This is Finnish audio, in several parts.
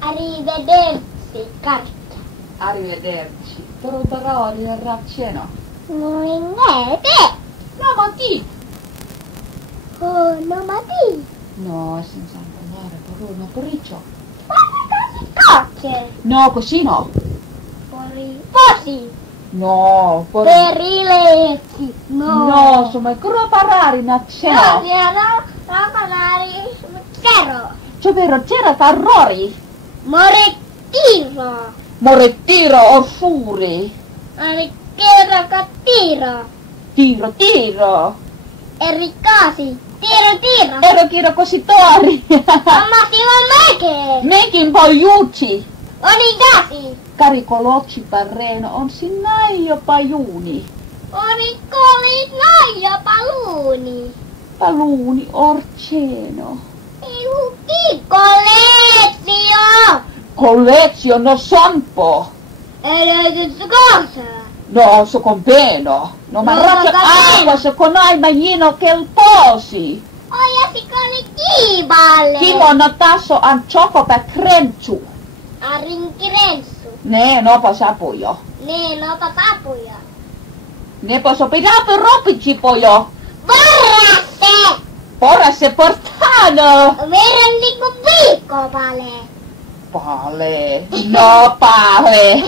Arrivederci, carta. Arrivederci. Toro parole del racceno. Muinete. No, ma chi? Oh, no mati. No, senza parlare, parola, poriccio. Ma così cocce. No, così no. Così. No, Per i letti. No. No, insomma, come parlare in No, accento? no, parlare. Zero. Cioè, vero, c'era terrori. Morettiro. Morettiro o furi. Arricchero cattiro. Tiro, tiro. E ricosi. Tiro. Ero chiro così tori. Mamma ti vuoi Mechi un po' aiuti. Onigasi. Caricolocci parreno, on sinnaio paiuni. Oricoli noia paluni. Paluni, orceno. Piccolezio. Collezio, no sampo. E le cosa? No, so con peno. No, ma No, raccia so con peno. se con il maglino che il posi. Oia si con i kibale. Chi non tasso a ciocco per crenzu. A rinchirensu. Ne, no, pasapuyo. Ne no papapuya. Ne posso pedare per ropici poyo. Borraste. Ora se portano. Veren di cubico vale. Pale. No, pale.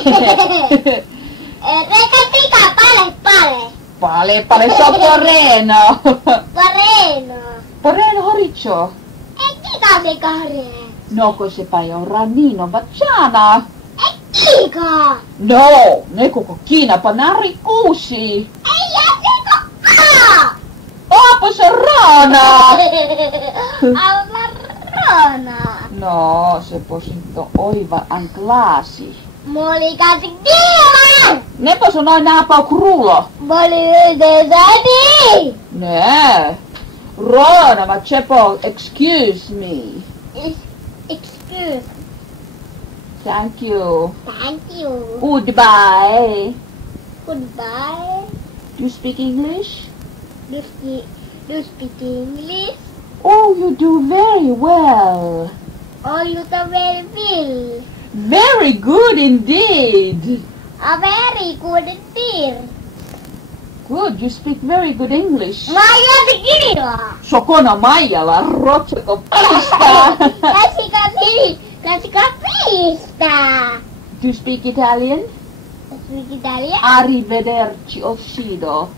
Recatica pale. Pale so porreno. Barreno. Porreno horiccio. E chi cose corre? No, così fai un ranino, bacciana. E chico. No, neko cocchina, panari cusi. E io si Oh, poi serrana. a marrona. No, se posito oiva anklasi. Molika si kiva. Ne posso noin napa krulo. Moli de zadi. Ne. Rona, ma c'è po, excuse me. Excuse. Thank you. Thank you. Goodbye. Goodbye. Do you speak English? Do you speak English? Oh, you do very well. Oh, you the very well. Very good indeed. A very good dear. Good, you speak very good English. Maya si kiva. Sokona Maijala, rotsako pista. Classica pista. Do you speak Italian? Speak Italian. Arrivederci, Offido.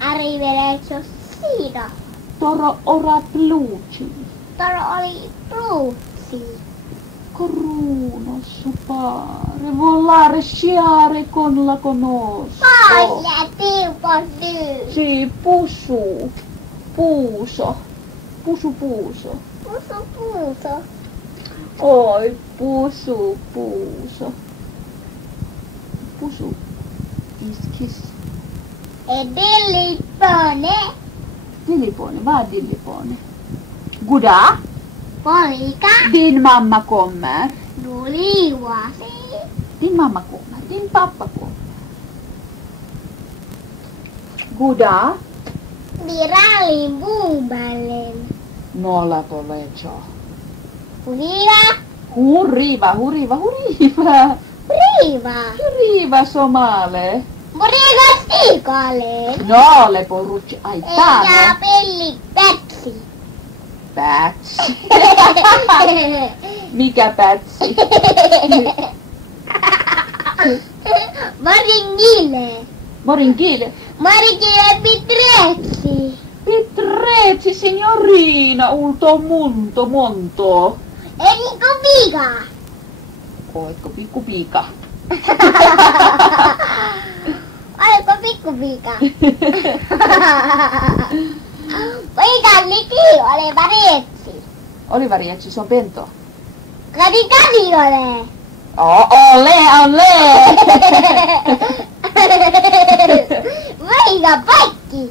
Arrivederci. Sida. Toro ora pluci. Toro oli pruzzi. Corruno, sopare, volare, sciare con la conosco. Paglia tipo di. Sì, pusu, puso, pusu. Puso puso. Oi, pusu. Pusu is kiss. E dell'ipone. Dillipone, va dillipone. Guda, Polika. din mamma kommer. Nuliwasi. Din mamma kommer, din pappa kommer. Guda, Dirali bumbalen. nolla povecio. Univa. Hurriva. Priva. Somale. Muriga stikale. No, le porrucci E aitane. capelli pezzi. Pezzi. Mica pezzi. Maringhile. Moringhile. Maringhile bitrezzi. Pitrezzi, signorina. Ulto monto. E dico biga. Ecco, pica. Ecco biga. Poi i gallichino, le varezzi. Olivaria, ci sono bento. Caricagliole. Oh, olè. Vega pecchi.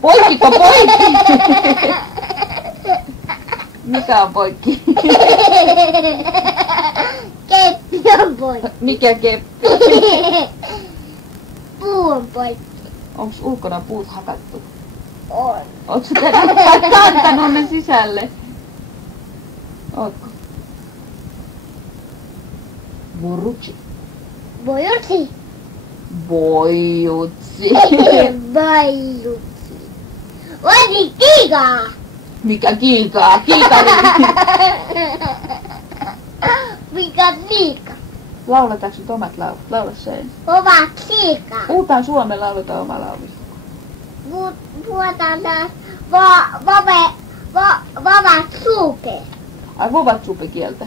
Poichi. Mica poichi. Che più poi. Mikä keppi? Puun poi. Onks ulkona puut hakattu? On. Ootko sä kantanut ne sisälle? Ootko? Vuruci. Bojutsi. Boijutsi. Bojutsi. Odi kiikaa. Mikä kiikaa? Kiikari. Mikä liika? Lauletaanko nyt omat laulut? Laula sen. Ovat liikaa. Puhutaan suomen, lauletaan oma laulu. Puhutaan taas vavat suupe. Ai vovat supikieltä.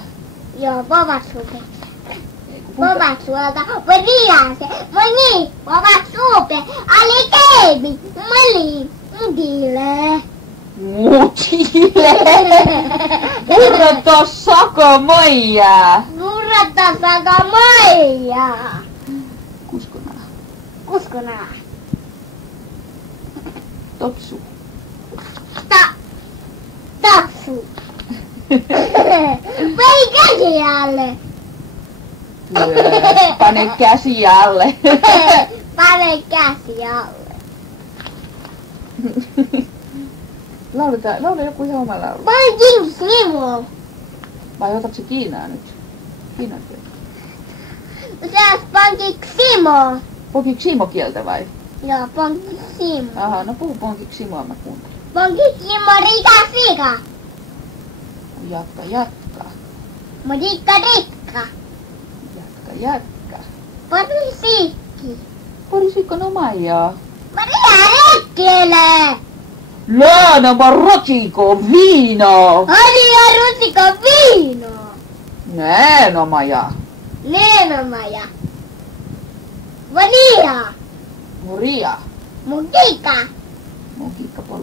Joo, vavat suupe. Ei, kun puhutaan. Vavat suolta. Voi riase. Voi niin. Vavat suupe. Ali keemi. Mali. Mutile. Mutile. Purrata sako moijaa. Murrata saka maija. Kuskonaa. Kuskonaa. Topsu. Tapsu. Vai käsi alle. Pane käsi alle. Pane käsi alle. Laula joku ihan oma laulu. Pankin Simo. Vai otatko se Kiinaa nyt? Kiinan kieltä. Sä pankin Simo. Puhuuko Simo kieltä vai? Joo, pankin Simo. Aha, no puhu ponkiksi Simoa, mä kuuntelen. Pankin Simo rika. Jatka. Rikka. Jatka. Pari siikki. Porisiko no Maijaa? Maria rekkele. Lääna marotiko viino. Maria rusiko viino. Nää no Maja. Neenomaja. Maria. Moria. Mukika. Mun kikkapolvi.